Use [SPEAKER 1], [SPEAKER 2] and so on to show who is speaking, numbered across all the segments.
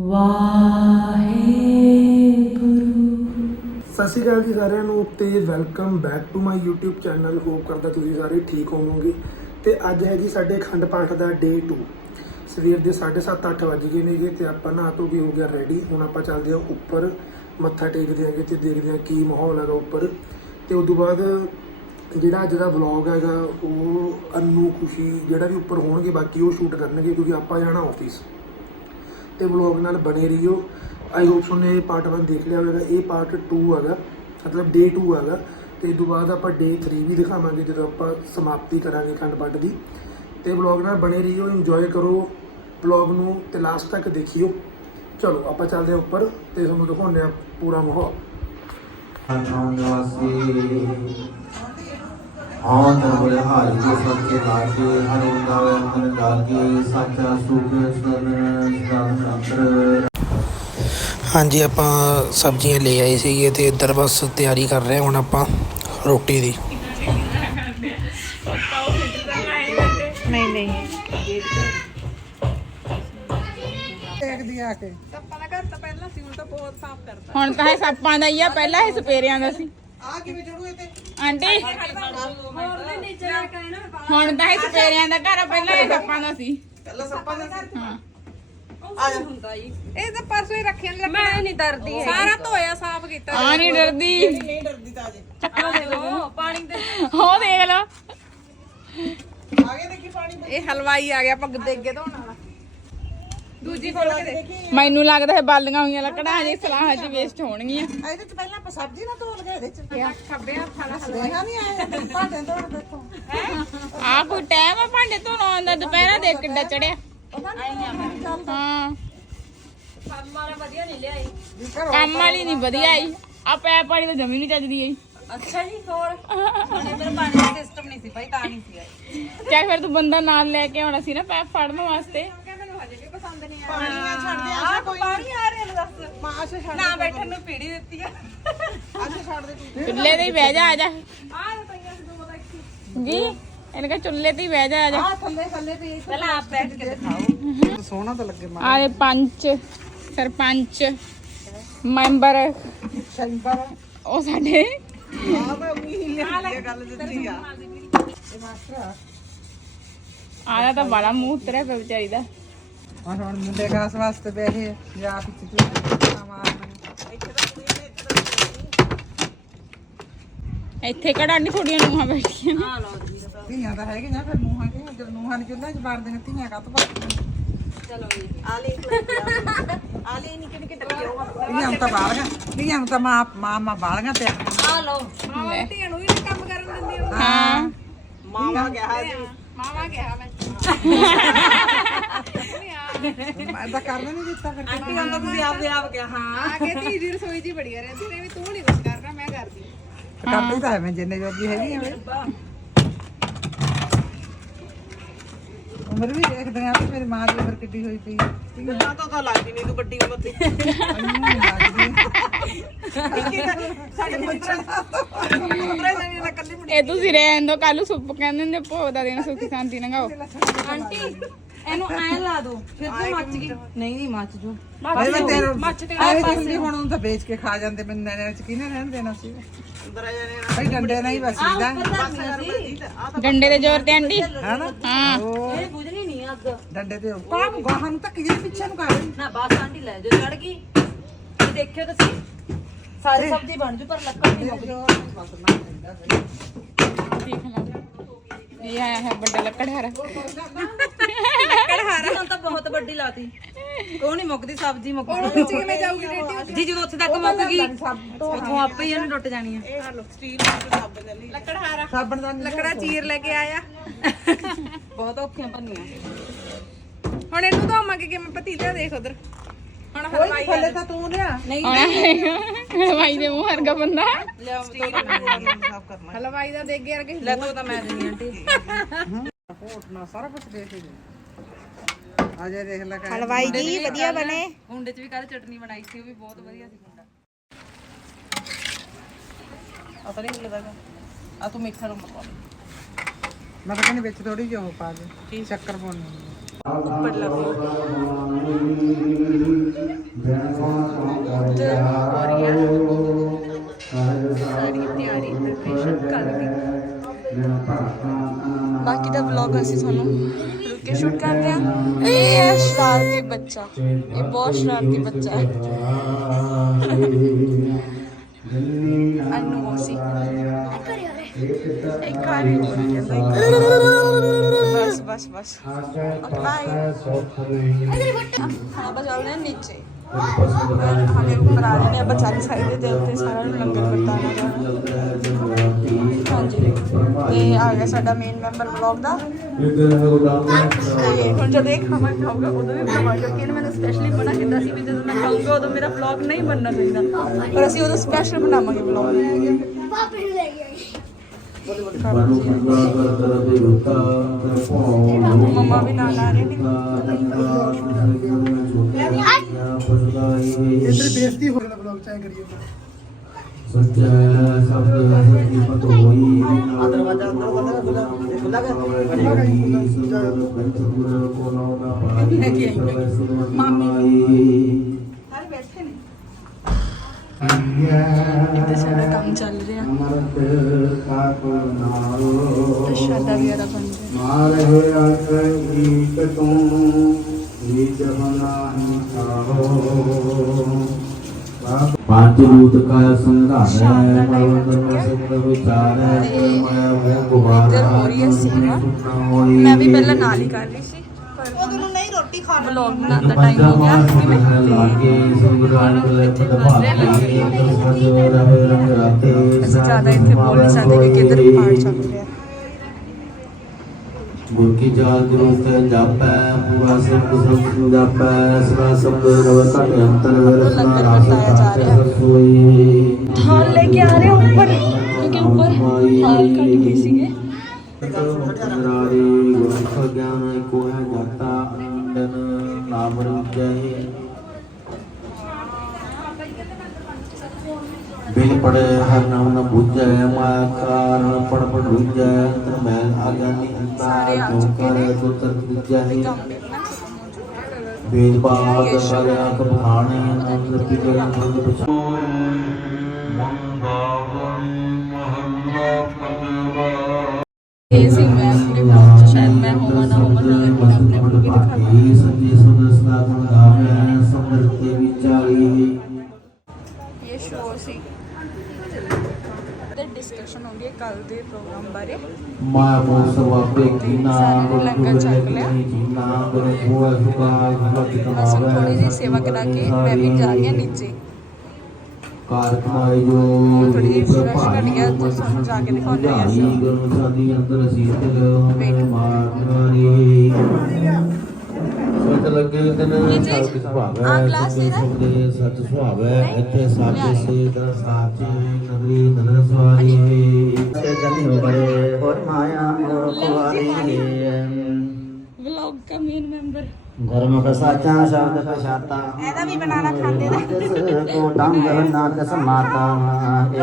[SPEAKER 1] ਸਤਿ ਸ਼੍ਰੀ ਅਕਾਲ ਜੀ ਸਾਰਿਆਂ ਨੂੰ ਤੇ welcome back to my YouTube channel. Hope ਕਰਦਾ ਤੁਸੀਂ ਸਾਰੇ ਠੀਕ ਹੋਵੋਗੇ। ਤੇ ਅੱਜ ਹੈ ਜੀ ਸਾਡੇ ਅਖੰਡ ਪਾਠ ਦਾ ਡੇ 2 ਸਵੇਰ ਦੇ 7:30 8 ਵਜ ਗਏ ਨੇਗੇ ਤੇ ਆਪਾਂ ਨਾ ਧੋ ਕੇ ਹੋ ਗਿਆ ਰੈਡੀ ਹੁਣ ਆਪਾਂ ਚੱਲਦੇ ਹਾਂ ਉੱਪਰ। ਮੱਥਾ ਟੇਕਦੇ ਆਂਗੇ ਤੇ ਦੇਖਦੇ ਹਾਂ ਕੀ ਮਾਹੌਲ ਹੈਗਾ ਉੱਪਰ। ਤੇ ਉਸ ਤੋਂ ਬਾਅਦ ਜਿਹੜਾ ਅੱਜ ਦਾ ਵਲੌਗ ਹੈਗਾ, ਉਹ ਅੰਨੂ ਖੁਸ਼ੀ ਜਿਹੜਾ ਵੀ ਉੱਪਰ ਹੋਣਗੇ, ਬਾਕੀ ਉਹ ਸ਼ੂਟ ਕਰਨਗੇ ਕਿਉਂਕਿ ਆਪਾਂ ਜਾਣਾ ਆਫਿਸ ਤੇ ਵਲੌਗ ਨਾਲ ਬਣੇ ਰਹੀਓ। ਆਈ ਹੋਪ ਸੋ ਨੇ ਪਾਰਟ 1 ਦੇਖ ਲਿਆ ਹੋਵੇਗਾ। ਇਹ ਪਾਰਟ 2 ਹੈਗਾ। ਮਤਲਬ ਡੇ 2 ਹੈਗਾ। ਤੇ ਇਸ ਤੋਂ ਬਾਅਦ ਆਪਾਂ ਡੇ 3 ਵੀ ਦਿਖਾਵਾਂਗੇ, ਜਦੋਂ ਆਪਾਂ ਸਮਾਪਤੀ ਕਰਾਂਗੇ ਖੰਡ ਪਾਠ ਦੀ। ਤੇ ਵਲੌਗ ਨਾਲ ਬਣੇ ਰਹੀਓ ਇੰਜੋਏ ਕਰੋ ਵਲੌਗ ਨੂੰ ਤੇ ਲਾਸਟ ਤੱਕ ਦੇਖਿਓ। ਚਲੋ, ਆਪਾਂ ਚੱਲਦੇ ਹਾਂ ਉੱਪਰ ਤੇ ਤੁਹਾਨੂੰ ਦਿਖਾਉਂਦੇ ਆ ਪੂਰਾ ਮਾਹੌਲ।
[SPEAKER 2] ਨਿਵਾਸੀ ਆਨ ਹੋਏ ਹਾਲ ਕੇ ਸੱਚੇ ਲਾਗੇ ਹਰ ਹੁੰਦਾ ਵੇ ਮਨ ਲਾਗੇ ਸੱਚਾ ਸੁਖ ਸਰਨ ਸਰਨ ਅੰਤਰ।
[SPEAKER 1] ਹਾਂਜੀ ਆਪਾਂ ਸਬਜ਼ੀਆਂ ਲੈ ਆਏ ਸੀਗੇ ਤੇ ਇੱਧਰ ਬਸ ਤਿਆਰੀ ਕਰ ਰਹੇ ਹੁਣ ਆਪਾਂ ਰੋਟੀ ਦੀ।
[SPEAKER 3] ਨਹੀਂ ਨਹੀਂ। ਹੁਣ ਤਾਂ ਇਹ ਸੱਪਾਂ ਦਾ ਹੀ ਆ ਪਹਿਲਾਂ ਇਹ ਸਪੇਰਿਆਂ ਦਾ ਸੀ। ਆ ਕਿਵੇਂ ਚੜੂ ਇਹ ਤੇ? ਆਂਟੀ। ਹੁਣ ਤਾਂ ਇਹ ਸਪੇਰਿਆਂ ਦਾ ਘਰ ਆ ਪਹਿਲਾਂ ਇਹ ਸੱਪਾਂ ਦਾ ਸੀ। ਪਹਿਲਾਂ ਸੱਪਾਂ ਦਾ ਸੀ? ਹਾਂ।
[SPEAKER 4] ਇਹ ਤਾਂ ਪਰਸੋਂ ਹੀ ਰੱਖਿਆ ਨੇ ਮੈਂ ਨਹੀਂ ਡਰਦੀ ਸਾਰਾ ਧੋਇਆ ਸਾਫ਼ ਕੀਤਾ।
[SPEAKER 3] ਆ ਨਹੀਂ ਡਰਦੀ। ਨਹੀਂ ਡਰਦੀ ਤਾਂ ਅਜੇ ਪਾਣੀ ਦੇ। ਹੋ ਦੇਖ ਲਓ।
[SPEAKER 4] ਇਹ ਹਲਵਾਈ ਆ ਗਿਆ ਪੱਗ ਦੇ ਅੱਗੇ ਧੋਣ ਦੂਜੀ ਖੋਲ ਕੇ ਦੇਖੀ
[SPEAKER 3] ਮੈਨੂੰ ਲੱਗਦਾ ਹੈ ਬਾਲੀਆਂ ਹੋਈਆਂ ਲੱਕੜਾਂ ਅਜੇ ਸਲਾਹਾਂ 'ਚ ਵੇਸਟ ਹੋਣਗੀਆਂ।
[SPEAKER 5] ਇਹਦੇ ਚ ਪਹਿਲਾਂ ਆਪਾਂ ਸਬਜ਼ੀ ਨਾ ਧੋ ਲਗੇ ਇਹਦੇ ਚ
[SPEAKER 4] ਖੱਬੇ ਹੱਥ ਵਾਲਾ
[SPEAKER 5] ਦੇਖਾ ਨਹੀਂ ਆਇਆ ਭਾਂਡੇ ਧੋਣ ਦੇਖੋ।
[SPEAKER 3] ਆ ਕੋਈ ਟਾਈਮ ਆ ਭਾਂਡੇ ਧੋਣ ਆਉਂਦਾ ਦੁਪਹਿਰਾ ਦੇ ਕਿੱਡਾ ਚੜਿਆ। ਹਾਂ। ਕੰਮ ਵਾਲੀ ਨਹੀਂ ਵਧੀਆ ਆਈ। ਆ ਪੈਪ ਵਾਲੀ ਤਾਂ ਜਮੀ ਨਹੀਂ ਚੱਜਦੀ ਆਈ।
[SPEAKER 4] ਅੱਛਾ ਜੀ ਹੋਰ? ਇਧਰ ਪਾਣੀ ਦਾ ਸਿਸਟਮ ਨਹੀਂ ਸੀ ਭਾਈ ਤਾਂ ਨਹੀਂ ਸੀ ਆਈ।
[SPEAKER 3] ਚੱਲ ਫਿਰ ਤੂੰ ਬੰਦਾ ਨਾਲ ਲੈ ਕੇ ਆਉਣਾ ਸੀ ਨਾ ਪੈਪ ਫੜਨ ਵਾਸਤੇ।
[SPEAKER 4] ਪਸੰਦ ਨਹੀਂ
[SPEAKER 5] ਪਾਣੀਆਂ ਛੱਡ ਦੇ
[SPEAKER 4] ਆ ਪਾਣੀ ਆ ਰਿਹਾ ਦੱਸ।
[SPEAKER 5] ਮਾਂ ਅੱਛਾ ਛੱਡ
[SPEAKER 4] ਨਾ ਬੈਠਣ ਨੂੰ ਪੀੜੀ ਦਿੱਤੀ ਆ।
[SPEAKER 5] ਅੱਛਾ ਛੱਡ ਦੇ ਤੂੰ।
[SPEAKER 3] ਚੁੱਲ੍ਹੇ ਤੇ ਹੀ ਬਹਿ ਜਾ ਆ ਜਾ।
[SPEAKER 4] ਆ ਪਈਆਂ ਸੀ ਦੋ ਦਾ
[SPEAKER 3] ਜੀ ਇਹਨੇ ਕਹਾ ਚੁੱਲ੍ਹੇ ਤੇ ਹੀ ਬਹਿ ਜਾ ਆ ਜਾ।
[SPEAKER 5] ਆ ਥੱਲੇ ਥੱਲੇ ਪਈ
[SPEAKER 4] ਪਹਿਲਾਂ ਆਪ ਬੈਠ ਕੇ ਦਿਖਾਓ।
[SPEAKER 5] ਸੋਹਣਾ ਤਾਂ ਲੱਗੇ ਮਾਂ
[SPEAKER 3] ਆਲੇ ਪੰਚ ਸਰਪੰਚ ਮੈਂਬਰ। ਉਹ ਸਾਡੇ।
[SPEAKER 5] ਆ ਮੈਂ ਉਹੀ ਹੀ ਲਿਆ ਗੱਲ ਦਿੱਤੀ ਆ। ਇਹ ਮਾਸਟਰ
[SPEAKER 3] ਆਲਾ ਤਾਂ ਬੜਾ ਮੂੰਹ ਉਤਰਿਆ ਪਿਆ ਵਿਚਾਰੀ ਦਾ।
[SPEAKER 5] ਆ ਹੁਣ ਮੁੰਡੇ ਗਾਸ ਵਾਸਤੇ ਬੈਠੇ ਜਾਂ ਪਿੱਛੇ ਤੂੰ ਮਾਰ
[SPEAKER 3] ਇੱਥੇ ਕਿਹੜਾ ਨਹੀਂ ਥੋੜੀਆਂ ਨੂੰਹਾਂ ਬੈਠੀਆਂ ਨੇ।
[SPEAKER 4] ਆ ਲਓ ਜੀ
[SPEAKER 5] ਧੀਆਂ ਤਾਂ ਹੈਗੀਆਂ ਫਿਰ ਨੂੰਹਾਂ ਕਿ ਜਦ ਨੂੰਹਾਂ ਨੇ ਚੁੱਲ੍ਹੇ 'ਚ ਬਾੜ ਦੇਣਾ ਧੀਆਂ ਕੱਤ
[SPEAKER 4] ਹੋ
[SPEAKER 5] ਧੀਆਂ ਨੂੰ ਤਾਂ ਬਾਲਗਾ ਧੀਆਂ ਨੂੰ ਤਾਂ ਮਾਂ ਮਾਂ ਮਾਂ ਬਾਲਗਾ ਤੇ
[SPEAKER 4] ਆ। ਲਓ ਮਾਵਾਂ ਧੀਆਂ ਨੂੰ ਵੀ ਨੀ ਕੰਮ ਕਰਨ ਦਿੰਦੀਆਂ।
[SPEAKER 3] ਹਾਂ।
[SPEAKER 4] ਮਾਵਾ ਗਿਆ ਜੀ। ਮਾਵਾ ਗਿਆ ਮੈਂ।
[SPEAKER 5] ਮੈਂ ਤਾਂ ਕਰਨ ਨਹੀਂ ਦਿੱਤਾ ਫਿਰ।
[SPEAKER 4] ਆਂਟੀ ਹੁਣ ਤਾਂ ਤੁਸੀਂ ਆਪਦੇ ਆਪ ਗਿਆ ਹਾਂ। ਆ ਕੇ ਧੀ ਦੀ ਰਸੋਈ ਜੀ ਬੜੀ ਰਹਿੰਦੀ ਨੇ ਵੀ ਤੂੰ ਨਹੀਂ ਕੁਝ ਕਰਨਾ ਮੈਂ ਕਰਦੀ।
[SPEAKER 5] ਕਰਦੀ ਤਾਂ ਐਵੇਂ ਜਿੰਨੇ ਜੋਗੀ ਹੈਗੀ ਆ। ਵੇ ਉਮਰ ਵੀ ਦੇਖਦੇ ਆ ਮੇਰੀ ਮਾਂ ਦੀ ਉਮਰ ਕਿੱਡੀ ਹੋਈ ਪਈ
[SPEAKER 4] ਤਾਂ ਤਾਂ ਲੱਗਦੀ ਨਹੀਂ ਤੂੰ ਵੱਡੀ ਉਮਰ ਦੀ।
[SPEAKER 5] ਅਨੂੰ ਨਹੀਂ ਲੱਗਦੀ
[SPEAKER 4] ਸਾਡੇ ਬੱਚੇ ਉਮਰੇ ਜਾਨੀ ਨਾ ਕੱਲੀ
[SPEAKER 3] ਇਹ ਤੁਸੀਂ ਰਹਿਣ ਦੋ ਕੱਲ ਸੁੱਪ ਕਹਿੰਦੇ ਨੇ ਭੋਗ ਦਾ ਦਿਨ ਸੁੱਖੀ ਸ਼ਾਂਤੀ ਨਗਾਓ
[SPEAKER 4] ਆਂਟੀ ਇਹਨੂੰ ਐ ਲਾ ਦੋ ਫਿਰ ਤੂੰ ਮੱਚ ਗਈ। ਨਹੀਂ ਨਹੀਂ ਮੱਚ ਜੂ।
[SPEAKER 5] ਭਾਈ ਮੈਂ ਤੇਰੇ ਆਏ ਤੁਸੀਂ ਹੁਣ ਉਹਨੂੰ ਤਾਂ ਵੇਚ ਕੇ ਖਾ ਜਾਂਦੇ ਮੈਨੂੰ ਨਿਆਣਿਆਂ ਚ ਕਿਹਨੇ ਰਹਿਣ ਦੇਣਾ ਸੀ? ਭਾਈ ਡੰਡੇ ਨਹੀਂ ਬਸੀਦਾ
[SPEAKER 3] ਡੰਡੇ ਦੇ ਜ਼ੋਰ ਤੇ ਆਂਟੀ। ਹਾਂ।
[SPEAKER 5] ਉਹ
[SPEAKER 4] ਇਹ ਬੁਝਣੀ ਨਹੀਂ ਅੱਗ।
[SPEAKER 5] ਡੰਡੇ ਤੇ ਕਾਹ ਗਾਹਾਂ ਨੂੰ ਧੱਕੀ ਜਿਹੇ ਪਿੱਛੇ ਨੂੰ ਕਰ।
[SPEAKER 4] ਨਾ ਬਸ ਆਂਟੀ ਲੈ ਜੋ ਚੜ ਗਈ। ਇਹ ਦੇਖਿਓ ਤੁਸੀਂ। ਸਾਰੀ ਸਬਜ਼ੀ ਬਣ ਜੂ ਪਰ ਲੱਕੜ ਨਹੀਂ ਮੁੱਕਦੀ
[SPEAKER 3] ਦੇਖ ਲਾ। ਇਹ ਆਇਆ ਹੈ ਵੱਡਾ
[SPEAKER 4] ਲੱਕੜ ਹਾਰਾ ਤਾਂ ਬਹੁਤ ਵੱਡੀ ਲਾਤੀ। ਉਹ ਨਹੀਂ ਮੁੱਕਦੀ ਸਬਜ਼ੀ ਮੁੱਕਦੀ। ਉਹ ਵਿੱਚ ਕਿਵੇਂ ਜਾਊਗੀ ਰੇਟੀ ਜੀ ਜਦੋਂ ਉੱਥੇ ਤੱਕ ਮੁੱਕ ਗਈ ਉੱਥੋਂ ਆਪੇ ਹੀ ਇਹਨੂੰ ਟੁੱਟ ਜਾਣੀ ਆ। ਇਹ ਹਲੋ ਸਟੀਲ ਦਾ ਸਾਬਣ ਦੇ ਲਈ। ਲੱਕੜ ਹਾਰਾ
[SPEAKER 5] ਸਾਬਣ ਦਾ
[SPEAKER 4] ਲੱਕੜਾ ਚੀਰ ਲੈ ਕੇ ਆਇਆ। ਬਹੁਤ ਔਖੀਆਂ ਭੰਨੀਆਂ। ਹੁਣ ਇਹਨੂੰ ਧੋਵਾਂਗੇ ਕਿਵੇਂ? ਪਤੀਲਾ ਦੇਖ ਉਧਰ। ਹੁਣ
[SPEAKER 5] ਕੋਈ ਥੱਲੇ ਤਾਂ ਤੂੰ ਲਿਆ।
[SPEAKER 4] ਨਹੀਂ
[SPEAKER 3] ਹਲਵਾਈ ਦੇ ਮੂੰਹ ਵਰਗਾ ਬੰਦਾ।
[SPEAKER 4] ਲਿਆ ਸਾਫ਼ ਕਰਨਾ। ਹਲਵਾਈ ਦਾ ਦੇਖ ਗਿਆ ਕਿ ਲੈ ਤੋ ਤਾਂ ਮੈਂ ਦਿੰਦੀ ਆਂਟੀ
[SPEAKER 5] ਹੋਟਣਾ ਸਾਰਾ ਕੁਝ ਦੇਖ ਲਈ ਆ ਜਾ ਦੇਖ ਲੈ ਕਰ
[SPEAKER 4] ਹਲਵਾਈ ਜੀ ਵਧੀਆ ਬਣੇ। ਗੁੰਡੇ 'ਚ ਵੀ ਕੱਲ ਚਟਨੀ ਬਣਾਈ ਸੀ ਉਹ ਵੀ ਬਹੁਤ ਵਧੀਆ ਸੀ ਗੁੰਡਾ ਆ ਤਾਂ ਨਹੀਂ ਲੱਗਦਾ ਆ ਤੂੰ ਮਿੱਠਾ ਨੂੰ ਪਾ
[SPEAKER 5] ਮੈਂ ਤਾਂ ਕਹਿੰਦੀ ਵਿੱਚ ਥੋੜੀ ਜਿਹੀ ਉਹ ਪਾ ਦੇ ਸ਼ੱਕਰ ਪਾਉਣੀ
[SPEAKER 4] ਉੱਪਰ ਲਾ ਸਾਰੀ ਤਿਆਰੀ ਪ੍ਰੈਪਰੇਸ਼ਨ ਕਰ ਲਈ ਬਾਕੀ ਦਾ ਵਲੌਗ ਅਸੀਂ ਤੁਹਾਨੂੰ ਰੁਕ ਕੇ ਸ਼ੂਟ ਕਰਦੇ ਹਾਂ ਇਹ ਹੈ ਸ਼ਰਾਰਤੀ ਬੱਚਾ ਇਹ ਬਹੁਤ ਸ਼ਰਾਰਤੀ ਬੱਚਾ ਹੈ ਅਨੂ ਸੀ ਇੱਕ ਵਾਰੀ ਬਸ ਬਸ ਬਸ ਓਕੇ ਬਾਏ ਆਪਾਂ ਚੱਲਦੇ ਹਾਂ ਨੀਚੇ ਹਮੇ ਉੱਪਰ ਰਹੇ ਨੇ ਆਪਾਂ ਚੱਲ ਸਕਦੇ ਦੇ ਉੱਤੇ ਸਾਰਾ ਲੰਗਰ ਵਰਤਾਣਾ ਜਾਣਾ ਹਾਂਜੀ ਤੇ ਆ ਗਿਆ ਸਾਡਾ ਮੇਨ ਮੈਂਬਰ ਵਲੌਗ ਦਾ ਤੇ ਹੁਣ ਜਦੋਂ ਇਹ ਖਾਣਾ ਖਾਊਗਾ ਉਦੋਂ ਵੀ ਬਣਾਵਾਂਗੇ ਕਿਉਂਕਿ ਇਹਨੇ ਮੈਨੂੰ ਸਪੈਸ਼ਲੀ ਮਨਾ ਕੀਤਾ ਸੀ ਵੀ ਜਦੋਂ ਮੈਂ ਖਾਊਂਗਾ ਉਦੋਂ ਮੇਰਾ ਵਲੌਗ ਨਹੀਂ ਬਣਨਾ ਚਾਹੀਦਾ ਪਰ ਅਸੀਂ ਉਦੋਂ ਸਪੈਸ਼ਲ ਬਣਾਵਾਂਗੇ ਵਲੌਗ ਮੰਮਾ ਵੀ ਨਾਲ ਆ ਰਹੇ ਨੇ
[SPEAKER 1] ਇੱਧਰ ਬੇਇੱਜ਼ਤੀ ਹੋ ਗਿਆ ਬਲੌਗ ਚਾਹ ਕਰੀਏ
[SPEAKER 2] ਸੱਚਾ ਸਬਦ ਸੱਚੀ ਪਤ ਹੋਈ ਦਰਵਾਜ਼ਾ ਅੰਦਰ ਖੁੱਲਾ ਮਾਮੀ
[SPEAKER 4] ਇੱਥੇ ਸਾਡਾ ਕੰਮ ਚੱਲ ਰਿਹਾ ਪ੍ਰਸ਼ਾਦਾ ਵਗੈਰਾ ਬਣ ਰਿਹਾ
[SPEAKER 2] ਮਾਲ ਹੋਇਆ ਸੰਗੀਤ ਤੂੰ। ਪੰਜ ਰੂਤ ਕਾ ਸੰਘਾਰੈ ਪਰਵਤ ਸਿੱਧ ਵਿਚਾਰੈ ਮੈਂ ਉਹ ਗੁਬਾਰਾ
[SPEAKER 4] ਇੱਧਰ ਹੋ ਰਹੀ ਹੈ ਸੇਵਾ। ਮੈਂ ਵੀ ਪਹਿਲਾਂ ਨਾਲ ਹੀ ਕਰ ਰਹੀ ਸੀ ਪਰ ਉਹਨੂੰ ਨਹੀਂ ਰੋਟੀ ਖਾਣ ਵਲੌਗ ਬਣਾਉਣ ਦਾ ਟਾਈਮ ਹੋ ਗਿਆ
[SPEAKER 2] ਲਾਗੇ ਸੰਗਰਾਨ ਕਲੇ ਪਦ ਭਾਗੇ ਸਜੋ ਰਵੇ ਰੰਗ ਰਾਤੇ
[SPEAKER 4] ਅਸੀਂ ਜ਼ਿਆਦਾ ਇੱਥੇ ਬੋਲ ਸਕਦੇ ਕਿਉਂਕਿ ਇੱਧਰ ਪਾਠ ਚੱਲ ਰਿਹਾ
[SPEAKER 2] ਗੁਰ ਕੀ ਜਾਲ ਗੁਰੂ ਤੇ ਜਾਪੈ ਪੂਰਾ ਸਿੱਧ ਸੁਖ ਜਾਪੈ ਸਦਾ ਸਬਦ ਰਵ ਘਟ ਅੰਤਰ
[SPEAKER 4] ਵਰਤਾਇਆ ਜਾ ਰਿਹਾ।
[SPEAKER 2] ਸੋਈ।
[SPEAKER 4] ਥਾਲ ਲੈ ਕੇ ਆ ਰਹੇ ਉੱਪਰ? ਕਿਉਂਕਿ ਉੱਪਰ ਥਾਲ ਕੱਟ ਗਏ ਸੀਗੇ।
[SPEAKER 2] ਰਾਰੀ ਗੁਰ ਗਿਆਨ ਕੋ ਹੈ ਜਾਤਾ ਅਨੰਦਨ ਨਾਮ ਰੂਜੈ ਬਿਲ ਪੜੇ ਹਰ ਨਾਮ ਨ ਬੁਝੈ ਮਾਇਆ ਕਾਰਨ ਪੜ ਪੜ ਰੁਜੈ ਅੰਤਰ ਮੈਲ ਆਗਿਆਨੀ
[SPEAKER 4] ਸਾਰੇ ਆ
[SPEAKER 2] ਅੰਤਾ ਜੋ। ਕਰ ਤੋ ਤਰ
[SPEAKER 4] ਚੁੱਕਾ
[SPEAKER 2] ਵੇਦ ਬਾਦ ਹਰਿਆ ਕਪਾਣੇ ਅੰਦਰ ਪਿਗਲ ਮੰਦ ਬਚਾਉ
[SPEAKER 4] ਇਹ ਸੀ ਮੈਂ ਆਪਣੇ ਵਲੌਗ ਚ ਸ਼ਾਇਦ ਮੈਂ ਹੋਵਾਂ ਨਾ ਹੋਵਾਂ ਨਾ ਆਪਣੇ ਆਪ ਨੂੰ ਵੀ ਦਿਖਾ ਦਾਂ
[SPEAKER 2] ਸੱਚੀ ਸੁਨਸਤਾ ਗੁਣ ਗਾਵੇ ਸਮਰਤੇ ਵਿਚਾਰੀ
[SPEAKER 4] ਇਹ ਸ਼ੋਅ ਸੀ ਤੇ ਡਿਸਕਸ਼ਨ ਹੋ ਗਈ ਕੱਲ ਦੇ ਪ੍ਰੋਗਰਾਮ ਬਾਰੇ
[SPEAKER 2] ਮਾਇਆ ਮੋਹ ਸਰਵਾਪੇ ਕੀਨਾ
[SPEAKER 4] ਸਾਰੇ ਲੰਗਰ ਛਕ ਲਿਆ। ਹੁਣ ਥੋੜੀ ਜਿਹੀ ਸੇਵਾ ਕਰਾ ਕੇ ਮੈਂ ਵੀ ਜਾ ਰਹੀ ਹਾਂ ਨੀਚੇ
[SPEAKER 2] ਕਾਰ ਕਮਾਈ ਜੋ
[SPEAKER 4] ਥੋੜੀ ਜਿਹੀ ਰਸ਼ ਘਟ ਗਿਆ ਤੇ ਸਾਨੂੰ ਜਾ ਕੇ ਦਿਖਾਉਂਦੇ ਹਾਂ ਅਸੀਂ।
[SPEAKER 2] ਗੁਰੂ ਸਾਦੀ ਅੰਦਰ ਸੀਤਲ ਹਮੇ
[SPEAKER 4] Wait.
[SPEAKER 2] ਸਤ ਲੱਗੇ
[SPEAKER 4] ਜੀ।
[SPEAKER 2] ਸਤ ਸੁਭਾਵੈ ਸਤ
[SPEAKER 4] ਇਹਦਾ?
[SPEAKER 2] ਸੁਭਦੇ ਸਤ ਸੁਭਾਵੈ
[SPEAKER 4] ਨਹੀਂ?
[SPEAKER 2] ਇੱਥੇ ਸਾਚੇ
[SPEAKER 4] ਲਿਆ।
[SPEAKER 2] ਸੇ ਦਰ ਸਾਚੇ ਨਗਰੀ ਨਦਰ ਸਵਾਰੀ। ਸੇ ਜਨੀ ਹੋ ਬੜੇ ਹੋਰ ਮਾਇਆ ਹੋਰ ਕੁਵਾਰੀ
[SPEAKER 4] ਵਲੌਗ ਦਾ ਮੇਨ ਮੈਂਬਰ
[SPEAKER 2] ਧਰਮ ਕਾ ਸਾਚਾ ਸ਼ਬਦ ਪਛਾਤਾ।
[SPEAKER 4] ਇਹਦਾ ਵੀ ਬਣਾਣਾ ਖਾਂਦੇ ਦਾ
[SPEAKER 2] ਕੋ ਡੰਗ ਨਾ ਕਸ ਮਾਤਾ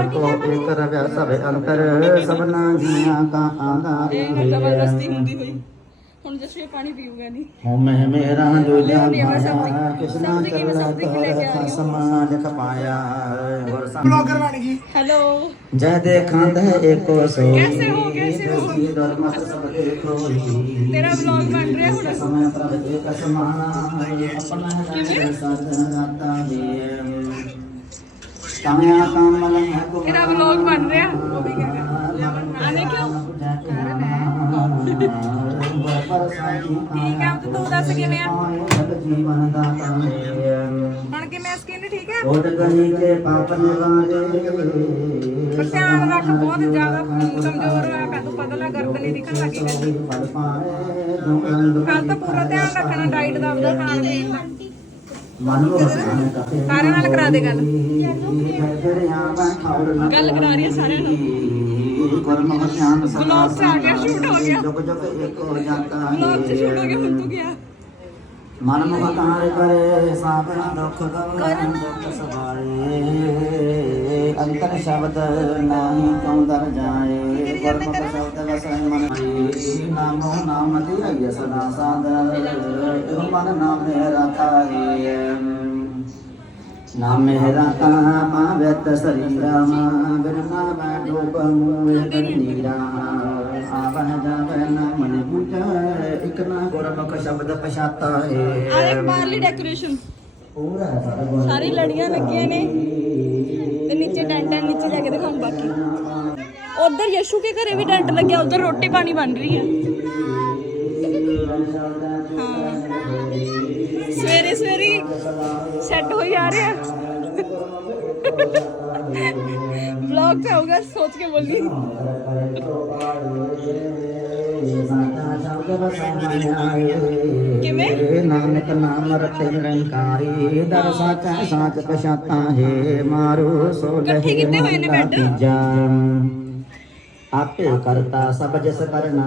[SPEAKER 2] ਏਕੋ ਏਕ ਰਵਿ ਸਭ ਅੰਤਰ। ਸਭਨਾ ਜੀਆਂ ਕਾ ਆਧਾਰ
[SPEAKER 4] ਇਹ ਜ਼ਬਰਦਸਤੀ ਹੁੰਦੀ ਹੋਈ। ਹੁਣ ਜਸਵੇ ਪਾਣੀ ਪੀਊਗਾ ਨਹੀਂ
[SPEAKER 2] ਹਉ ਮਹਿ ਮੇਰਾ
[SPEAKER 4] ਲੋਲਿਆ
[SPEAKER 2] ਮਾਇਆ ਕਿਸਨਾ
[SPEAKER 4] ਕਰਲਾ
[SPEAKER 2] ਤਾਰਾ ਸਮਾਜ ਕਮਾਇਆ ਹੋਰ ਸਾਹ
[SPEAKER 1] ਬਲੌਗਰ ਬਣ ਗਈ
[SPEAKER 4] ਹੈਲੋ
[SPEAKER 2] ਜਹ ਦੇਖਾਂਦ
[SPEAKER 4] ਹੈ ਏਕੋ ਸੋ
[SPEAKER 2] ਕੈਸੇ ਹੋ ਕੈਸੇ ਹੋ
[SPEAKER 4] ਤੇਰਾ ਬਲੌਗ ਬਣ ਰਿਹਾ ਹੁਣ
[SPEAKER 2] ਸਮਾਂ ਪ੍ਰਭ ਦੇ ਕਸਮਾਨਾ ਆਪਣਾ ਹੈ ਸਾਧਨਾਤਾ ਦੇ ਕਾਮਿਆ ਕਾਮਲ ਹੈ ਕੋ
[SPEAKER 4] ਤੇਰਾ ਬਲੌਗ ਬਣ ਰਿਹਾ ਆਨੇ ਕਿਉਂ ਕਾਰਨ ਹੈ ਠੀਕ ਆ ਤੇ ਦੱਸ ਕਿਵੇਂ ਆ? ਹੁਣ ਕਿਵੇਂ ਸਕਿਨ? ਠੀਕ
[SPEAKER 2] ਨਿਵਾਰੇ
[SPEAKER 4] ਪਰ ਧਿਆਨ ਰੱਖ ਬਹੁਤ ਜ਼ਿਆਦਾ ਕਮਜ਼ੋਰ ਪਿਆ ਤੂੰ ਪਤਾ ਲੱਗ ਗਰਦ ਨਹੀਂ ਦਿਖਣ ਲੱਗੀ ਕੱਲ ਤਾਂ ਪੂਰਾ ਧਿਆਨ ਰੱਖਣਾ ਡਾਈਟ ਦਾ ਆਪਦਾ ਖਾਣ ਪੀਣ ਦਾ। ਸਾਰਿਆਂ ਨਾਲ ਕਰਾ ਦੇ ਗੱਲ। ਗੱਲ ਕਰਾ ਰਹੀ ਹੈ ਸਾਰਿਆਂ ਨੂੰ
[SPEAKER 2] ਕਰਮ ਧਿਆਨ
[SPEAKER 4] ਵਲੌਗ ਚ ਆ ਗਿਆ ਸ਼ੂਟ ਹੋ ਗਿਆ।
[SPEAKER 2] ਜਗ ਜਗ ਇੱਕ ਹੋ ਜਾਤਾ
[SPEAKER 4] ਵਲੌਗ ਚ ਸ਼ੂਟ ਹੋ ਗਿਆ ਹੁਣ ਤੂੰ ਗਿਆ।
[SPEAKER 2] ਮਨ ਮੁਖ ਤਾਰ ਕਰੇ ਸਾਬਨ ਦੁਖ ਗਵਨ ਦੁਖ ਸਵਾਰੇ ਅੰਤਰ ਸ਼ਬਦ ਨਾਹੀ ਕਉ ਦਰ ਜਾਏ। ਕਰਮ ਕੋ ਸ਼ਬਦ ਵਸਨ ਮਨ ਨਾਮੋ ਨਾਮ ਧਿਆਇ ਸਦਾ ਸਾਦਰ। ਇਹ ਮਨ ਨਾਮ ਮੇਰਾ ਥਾਏ ਨਾਮੇ ਰਤਾ ਪਾਵਤ ਸਰੀਰਾ ਬਿਨ ਨਾਮ ਡੋਬ ਮੂਏ ਨੀਰਾ। ਆਵਨ ਜਾਵਨ ਮਨ ਬੁਝੈ ਇਕ ਨਾ ਗੁਰਮੁਖ ਸ਼ਬਦ ਪਛਾਤਾ
[SPEAKER 6] ਆ
[SPEAKER 2] ਹੈ
[SPEAKER 6] ਇੱਕ ਬਾਹਰਲੀ ਡੈਕੋਰੇਸ਼ਨ
[SPEAKER 2] ਪੂਰਾ ਸਰਬ
[SPEAKER 6] ਸਾਰੀ ਲੜੀਆਂ ਲੱਗੀਆਂ ਨੇ। ਤੇ ਨੀਚੇ ਹੈ ਨੀਚੇ ਜਾ ਕੇ ਦਿਖਾਉਂ ਬਾਕੀ। ਉਧਰ ਯਸ਼ੂ ਕੇ ਘਰੇ ਵੀ ਟੈਂਟ ਲੱਗਿਆ ਉਧਰ ਰੋਟੀ ਪਾਣੀ ਬਣ ਰਹੀ ਹੈ। ਹਾਂ। ਸਵੇਰੇ ਸੈੱਟ ਹੋਈ ਆ ਰਿਹਾ ਵਲੌਗ ਤੇ ਹੋਊਗਾ ਸੋਚ ਕੇ ਬੋਲੀ ਕਿਵੇਂ
[SPEAKER 2] ਨਾਨਕ ਨਾਮ ਰਤੇ ਨਿਰੰਕਾਰੀ ਦਰ ਸਾਚਾ ਸਾਚ ਪਛਾਤਾ ਹੈ ਮਾਰੂ ਸੋ
[SPEAKER 6] ਇਕੱਠੇ ਕੀਤੇ ਹੋਏ ਨੇ
[SPEAKER 2] आपे करता सब जस करना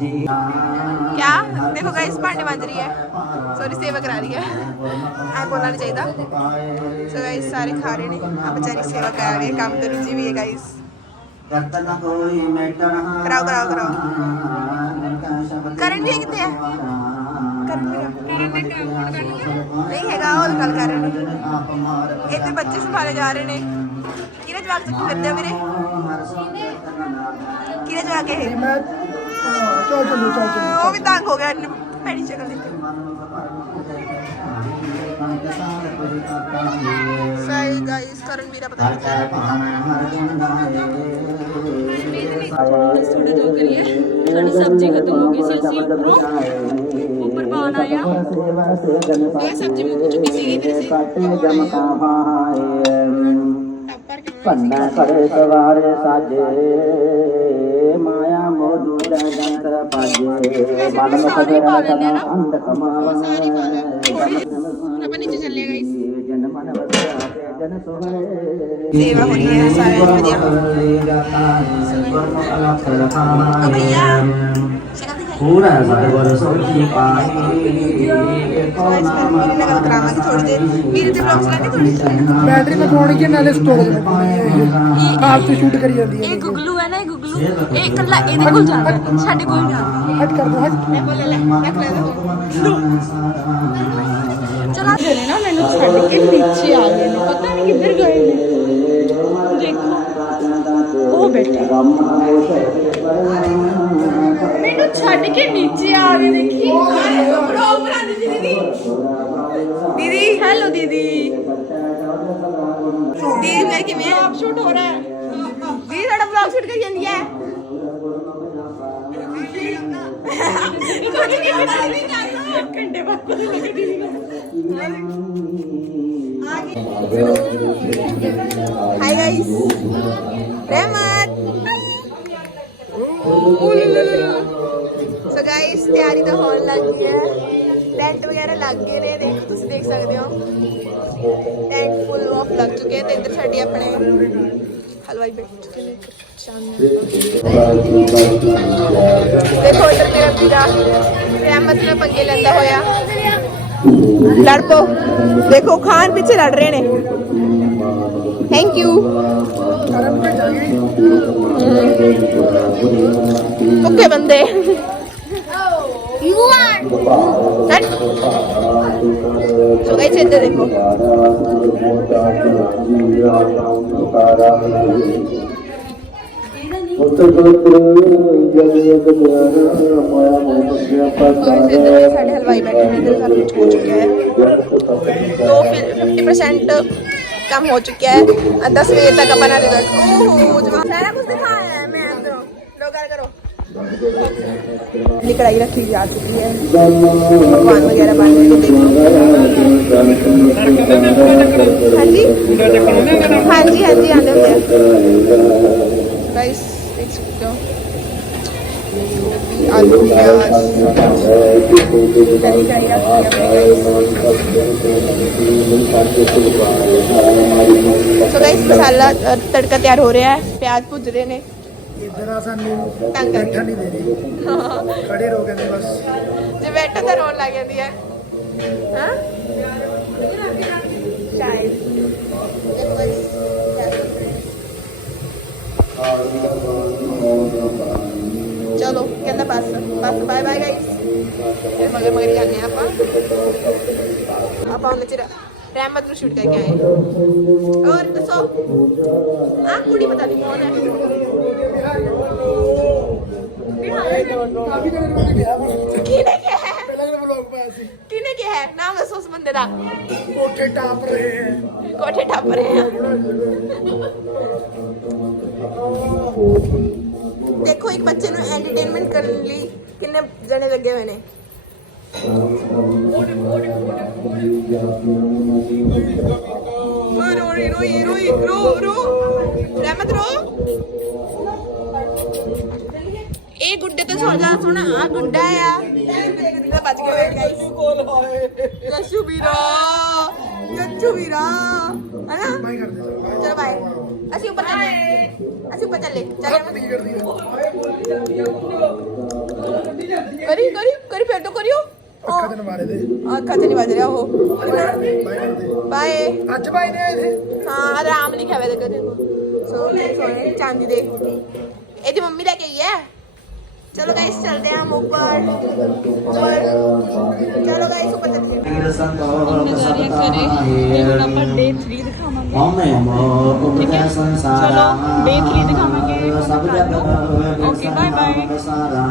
[SPEAKER 2] जी
[SPEAKER 6] क्या देखो गाइस भांडे मांज रही है सॉरी सेवा करा रही है ऐ बोलना नहीं चाहिए सो गाइस सारे खा रहे ने आप बेचारी सेवा करा रही है काम तो रुझी भी है गाइस कराओ कराओ कराओ करंट है कितने है नहीं हैगा और गल कर रहे ने इतने बच्चे संभाले जा रहे ने ਕਿਹਦੇ ਜਵਾਕ ਤੁਸੀਂ ਫਿਰਦੇ ਹੋ ਵੀਰੇ? ਕਿਹਦੇ ਜਵਾਕ ਇਹ?
[SPEAKER 1] ਮੈਂ ਚਲ ਚਲੋ ਚਲ ਚਲੋ
[SPEAKER 6] ਉਹ ਵੀ ਤੰਗ ਹੋ ਗਿਆ ਇਹਨੂੰ ਭੈੜੀ ਸ਼ਕਲ ਦੇਖ ਕੇ। ਸਹੀ ਗਾਇਸ ਕਰਨ ਵੀਰਾ ਪਤਾ ਨਹੀਂ ਕਿਆ। ਥੋੜਾ ਜੋ ਕਰੀਏ ਸਾਡੀ ਸਬਜ਼ੀ ਖਤਮ ਹੋ ਗਈ ਸੀ ਅਸੀਂ ਉੱਪਰੋਂ। ਉੱਪਰ ਪਾਣ ਆਇਆ। ਇਹ ਸਬਜ਼ੀ ਮੁੱਕ ਚੁੱਕੀ ਸੀ ਤੇ ਅਸੀਂ
[SPEAKER 2] ਪੰਡਾ ਕਰੇ ਸਵਾਰ ਸਾਜੇ ਮਾਇਆ ਮੋਦੂ ਜੰਤਰ ਪਾਜੇ ਮਨ ਮੁਖ ਮੇਰਾ ਕਨਾ ਅੰਧ ਕਮਾਵਾ
[SPEAKER 6] ਆਪਾਂ ਨੀਚੇ ਚੱਲੇ ਗਾਈਸ
[SPEAKER 2] ਜਨ ਮਨ ਵਸਿਆ ਜਨ ਸੋਹਰੇ
[SPEAKER 6] ਸੇਵਾ ਹੋ ਰਹੀ ਹੈ ਸਾਰਿਆਂ ਦੀ ਵਧੀਆ।
[SPEAKER 2] ਓ
[SPEAKER 6] ਭਈਆ।
[SPEAKER 2] ਪੂਰਾ ਸਰਵਰ ਸੋਚੀ ਪਾਈ ਕੋ ਨਾਮ
[SPEAKER 6] ਮੈਂ ਗੱਲ ਕਰਾਵਾਂਗੀ ਥੋੜੀ ਦੇਰ ਵੀਰੇ ਦੇ ਬਲੌਗਸ ਲਾਂਗੇ ਥੋੜੀ
[SPEAKER 1] ਬੈਟਰੀ ਮੈਂ ਪਾਉਣੀ ਕਿ ਨਾਲੇ ਸਟੋਰੇਜ ਮੈਂ ਪਾਉਣੀ ਹੈ ਆਪ ਤੇ ਸ਼ੂਟ ਕਰੀ ਜਾਂਦੀ ਹੈ
[SPEAKER 6] ਇਹ ਗੁਗਲੂ ਹੈ ਨਾ ਇਹ ਗੁਗਲੂ ਇਹ ਇਕੱਲਾ ਇਹਦੇ ਕੋਲ ਜਾਂਦਾ ਹੈ, ਸਾਡੇ ਕੋਲ ਨਹੀਂ ਆਉਂਦਾ
[SPEAKER 1] ਹਟ ਕਰ ਦੋ ਹਟ
[SPEAKER 6] ਮੈਂ ਬੋਲ ਲੈ ਰੱਖ ਲੈ ਚਲਾ ਜਣੇ ਨਾ ਮੈਨੂੰ ਛੱਡ ਕੇ ਨੀਚੇ ਆ ਗਏ ਨੇ ਪਤਾ ਨਹੀਂ ਕਿੱਧਰ ਗਏ ਨੇ ਦੇਖੋ ਉਹ ਬੈਠੇ ਇਹਨੂੰ ਛੱਡ ਕੇ ਨੀਚੇ ਆ ਰਹੇ ਦੇਖੀ ਬਲੌਗ ਬਣਾ ਦਿੱਤੀ ਦੀਦੀ ਦੀਦੀ ਹੈਲੋ ਦੀਦੀ ਦੀਦੀ ਮੈਂ ਕਿਵੇਂ ਆਪ ਸ਼ੂਟ ਹੋ ਰਹਾ ਹੈ ਦੀਦੀ ਸਾਡਾ ਬਲੌਗ ਸ਼ੂਟ ਕਰੀ ਜਾਂਦੀ ਹੈ ਕੁਝ ਨਹੀਂ ਪਤਾ ਨਹੀਂ ਚੱਲਦਾ ਘੰਟੇ ਬਾਅਦ ਪਤਾ ਲੱਗਦੀ Hi guys, Remat. ਗਾਇਸ ਤਿਆਰੀ ਤਾਂ ਹੋਣ ਲੱਗ ਗਈ ਹੈ। ਟੈਂਟ ਵਗੈਰਾ ਲੱਗ ਗਏ ਨੇ, ਦੇਖ ਤੁਸੀਂ ਦੇਖ ਸਕਦੇ ਹੋ। ਟੈਂਟ ਫੁੱਲ ਆਫ ਲੱਗ ਚੁੱਕੇ ਤੇ ਇੱਧਰ ਸਾਡੀ ਆਪਣੇ ਹਲਵਾਈ ਬੈਠ ਚੁੱਕੇ ਨੇ। ਦੇਖੋ ਇੱਧਰ ਮੇਰਾ ਵੀਰਾ ਰਹਿਮਤ ਨਾਲ ਪੰਗੇ ਲੈਂਦਾ ਹੋਇਆ। ਲੜ ਪੋ ਦੇਖੋ ਖਾਨ ਪਿੱਛੇ ਲੜ ਰਹੇ ਨੇ। ਥੈਂਕ ਯੂ ਭੁੱਖੇ ਬੰਦੇ। ਯੂ ਆਰ ਸੋ ਗਾਇਸ ਇੱਧਰ ਦੇਖੋ ਗਾਇਸ ਇੱਧਰ ਸਾਡੇ ਹਲਵਾਈ ਬੈਠੇ ਨੇ ਇੱਧਰ ਸਾਰਾ ਕੁਝ ਹੋ ਚੁੱਕਿਆ ਹੈ तो फिर 50% कम हो चुका है दस बजे तक अपना रिजल्ट ओहो जवाब सारा कुछ दिखाया है कढ़ाई रखी जा चुकी है। पकवान वगैरह बन रहे हाँ। जी। हाँ जी हाँ जी मसाला तड़का तैयार हो रहा है। प्याज भुज रहे हैं।
[SPEAKER 1] ਇਧਰ ਆ ਸਾਨੂੰ ਬੈਠਣ ਨਹੀਂ ਦੇ ਰਹੀ। ਖੜੇ ਰਹੋ ਕਹਿੰਦੇ ਬਸ।
[SPEAKER 6] ਜੇ ਬੈਠਾ ਤਾਂ ਰੋਣ ਲੱਗ ਜਾਂਦੀ ਹੈ। ਹਾਂ? ਸ਼ਾਇਦ ਚਲੋ, ਕਹਿੰਦਾ ਬਸ ਬਸ ਬਾਏ ਬਾਏ ਗਾਇਸ ਫਿਰ ਮਗਰ ਮਗਰ ਜਾਂਦੇ ਹਾਂ ਆਪਾਂ। ਆਪਾਂ ਉਹਨੇ ਚ ਰਹਿਮਤ ਨੂੰ ਸ਼ੂਟ ਕਰਕੇ ਆਏ ਔਰ ਦੱਸੋ? ਆ ਕੁੜੀ ਪਤਾ ਨਹੀਂ ਕੌਣ ਹੈ।
[SPEAKER 1] ਕਾਫੀ ਕਰੇ ਨੂੰ ਗਿਆ
[SPEAKER 6] ਕਿਹਨੇ ਕਿਹਾ
[SPEAKER 1] ਪਹਿਲਾਂ ਕਿਹੜਾ ਵਲੌਗ ਪਾਇਆ ਸੀ
[SPEAKER 6] ਕਿਹਨੇ ਕਿਹਾ ਹੈ ਨਾਮ ਦੱਸੋ ਉਸ ਬੰਦੇ ਦਾ
[SPEAKER 1] ਕੋਠੇ ਟਾਪ ਰਹੇ ਹੈ
[SPEAKER 6] ਕੋਠੇ ਟੱਪ ਰਹੇ ਆ ਦੇਖੋ ਇੱਕ ਬੱਚੇ ਨੂੰ ਐਂਟਰਟੇਨਮੈਂਟ ਕਰਨ ਲਈ ਕਿੰਨੇ ਜਣੇ ਲੱਗੇ ਹੋਏ ਨੇ ਰੋਈ ਰੋਈ ਰੋਈ ਰੋ ਰੋ ਰਹਿਮਤ ਰੋ ਇਹ ਗੁੱਡੇ ਤੋਂ ਸੋਜਾ ਸੁਣਾ ਆ ਗੁੱਡਾ ਆ। ਇਹ ਬਚ ਗਏ ਗਾਇਸ ਕੋਲ ਹਾਏ ਯਸ਼ੂ ਵੀਰਾ ਯਸ਼ੂ ਵੀਰਾ ਹਨਾ?
[SPEAKER 1] ਬਾਈ ਚਲੋ
[SPEAKER 6] ਬਾਏ ਅਸੀਂ ਉੱਪਰ ਚੱਲੇ। ਅਸੀਂ ਉੱਪਰ ਚੱਲੇ। ਚੱਲ। ਕਰੀ ਕਰੀ ਕਰੀ ਫੇਰ ਤੋਂ ਕਰਿਓ।
[SPEAKER 1] ਅੱਖਾਂ ਤੇ ਨਵਾਰੇ ਦੇ।
[SPEAKER 6] ਅੱਖਾਂ ਤੇ ਨਹੀਂ ਵੱਜ ਰਿਹਾ ਉਹ
[SPEAKER 1] ਬਾਈ
[SPEAKER 6] ਬਾਏ
[SPEAKER 1] ਅੱਜ ਬਾਈ ਨੇ ਆਏ
[SPEAKER 6] ਹਾਂ ਆਰਾਮ ਲਿਖਿਆ ਹੋਇਆ ਦੇਖੋ ਸੋ ਸੋਨੇ ਚਾਂਦੀ ਦੇ। ਇਹਦੀ ਮੰਮੀ ਲੈ ਕੇ ਆਈ ਹੈ? ਚਲੋ ਗਾਇਸ ਚਲਦੇ ਹਮ ਉੱਪਰ ਚਲੋ ਗਾਇਸ ਉੱਪਰ ਚੱਲੀਏ
[SPEAKER 3] ਨਜ਼ਾਰੇ ਕਰੇ ਤੇ ਹੁਣ ਆਪਾਂ ਡੇ 3 ਦਿਖਾਵਾਂਗੇ ਠੀਕ ਹੈ?
[SPEAKER 2] ਸੰਸਾਰ
[SPEAKER 3] ਚਲੋ, day three ਦਿਖਾਵਾਂਗੇ। bye bye.
[SPEAKER 2] ਸਾਰਾ